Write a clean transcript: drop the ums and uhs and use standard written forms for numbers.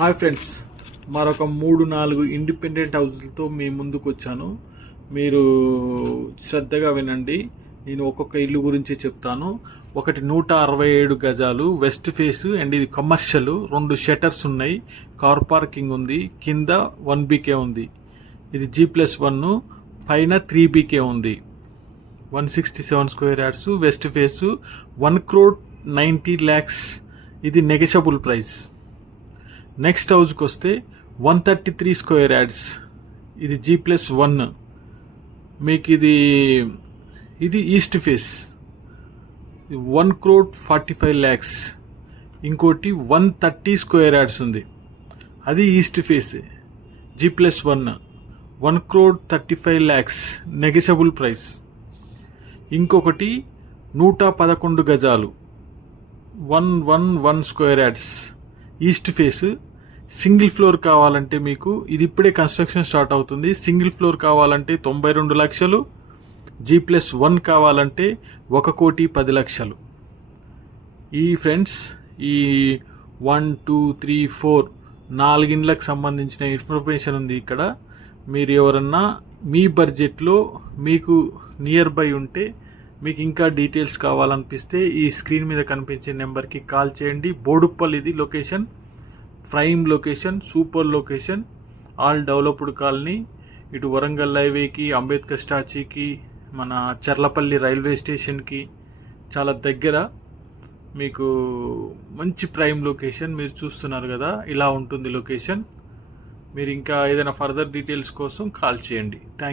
Hi friends, మరొక 3-4 independent హౌస్లతో మీ ముందుకు వచ్చాను. మీరు శ్రద్ధగా వినండి. నేను ఒక్కొక్క ఇల్లు గురించి చెప్తాను. ఒకటి 167 గజాలు వెస్ట్ ఫేస్ అండ్ ఇది కమర్షియల్. 2 షట్టర్స్ ఉన్నాయి, కార్ పార్కింగ్ ఉంది, కింద 1 BK ఉంది. ఇది G+1, పైన 3 BK ఉంది. 167 square yards, west face, 1,90 lakhs. ఇది నెగోషియబుల్ ప్రైస్. నెక్స్ట్ హౌస్కి వస్తే 133 స్క్వేర్ యార్డ్స్, ఇది G+1. మీకు ఇది ఈస్ట్ ఫేస్, 1,45 lakhs. ఇంకోటి 130 స్క్వేర్ యార్డ్స్ ఉంది, అది east face, G+1, 1,35 lakhs, negotiable price. ఇంకొకటి 111 గజాలు, 111 square yards, east face. Single floor కావాలంటే మీకు ఇది ఇప్పుడే కన్స్ట్రక్షన్ స్టార్ట్ అవుతుంది. సింగిల్ ఫ్లోర్ కావాలంటే 92 లక్షలు, G+1 కావాలంటే 1,10,00,000. ఈ ఫ్రెండ్స్, ఈ 1, 2, 3, 4 4 ఇండ్లకు సంబంధించిన ఇన్ఫర్మేషన్ ఉంది ఇక్కడ. మీరు ఎవరన్నా మీ బడ్జెట్లో మీకు నియర్ బై ఉంటే, మీకు ఇంకా డీటెయిల్స్ కావాలనిపిస్తే ఈ స్క్రీన్ మీద కనిపించే నెంబర్కి కాల్ చేయండి. బోడుప్పల్ ఇది location, prime location, super location, all developed colony. ఇటు వరంగల్ హైవేకి, అంబేద్కర్ స్టాచ్యూకి, మన చర్లపల్లి రైల్వే స్టేషన్కి చాలా దగ్గర. మీకు మంచి ప్రైమ్ లొకేషన్. మీరు చూస్తున్నారు కదా, ఇలా ఉంటుంది లొకేషన్. మీరు ఇంకా ఏదైనా ఫర్దర్ డీటెయిల్స్ కోసం కాల్ చేయండి. థ్యాంక్